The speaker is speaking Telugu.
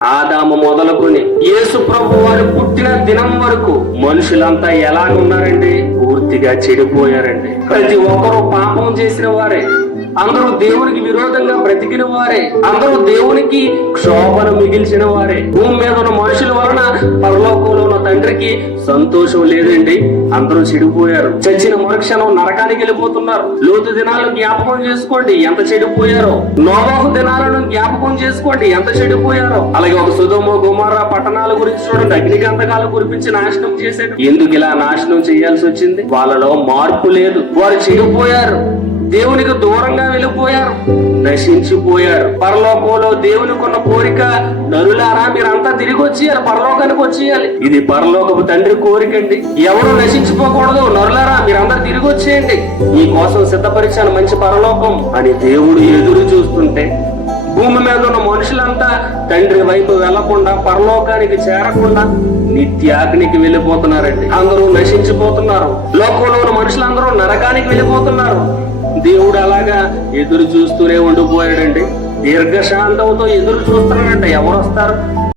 ఆదాము మొదలుకొని యేసు ప్రభు వారు పుట్టిన దినం వరకు మనుషులంతా ఎలాగున్నారండి? పూర్తిగా చెడిపోయారండి. ప్రతి ఒక్కరూ పాపం చేసిన వారే, అందరూ దేవునికి విరోధంగా బ్రతికిన వారే, అందరూ దేవునికి క్షోభను మిగిల్చిన వారే. భూమి మీద ఉన్న మనుషుల వలన పరలోకంలో ఉన్న తండ్రికి సంతోషం లేదండి. అందరూ చెడిపోయారు. చచ్చిన మరుక్షణం నరకానికి వెళ్ళిపోతున్నారు. లోతు దినాలను జ్ఞాపకం చేసుకోండి, ఎంత చెడిపోయారో. నోవాహు దినాలను జ్ఞాపకం చేసుకోండి, ఎంత చెడిపోయారో. అలాగే ఒక సొదొమ గొమొర్రా పట్టణాల గురించి చూడండి. అగ్నిగంధకాలు కురిపించి నాశనం చేశాడు. ఎందుకు ఇలా నాశనం చేయాల్సి వచ్చింది? వాళ్ళలో మార్పు లేదు. వారు చెడిపోయారు, దేవునికి దూరంగా వెళ్ళిపోయారు, నశించిపోయారు. పరలోకంలో దేవునికి ఉన్న కోరిక, నరులారా మీరంతా తిరిగి వచ్చేయాలి, పరలోకానికి వచ్చేయాలి. ఇది పరలోకపు తండ్రి కోరికండి. ఎవరు నశించిపోకూడదు. నరులారా మీరందరూ తిరిగి వచ్చేయండి, మీ కోసం సిద్ధపరిచాను మంచి పరలోకం అని దేవుడు ఎదురు చూస్తుంటే, భూమి మీద ఉన్న మనుషులంతా తండ్రి వైపు వెళ్లకుండా, పరలోకానికి చేరకుండా నిత్యాగ్నికి వెళ్ళిపోతున్నారండి. అందరూ నశించిపోతున్నారు. లోకంలో ఉన్న మనుషులందరూ నరకానికి వెళ్ళిపోతున్నారు. దేవుడు అలాగా ఎదురు చూస్తూనే ఉండిపోయాడండి. దీర్ఘశాంతంతో ఎదురు చూస్తున్నాడంట. ఎవరు వస్తారు?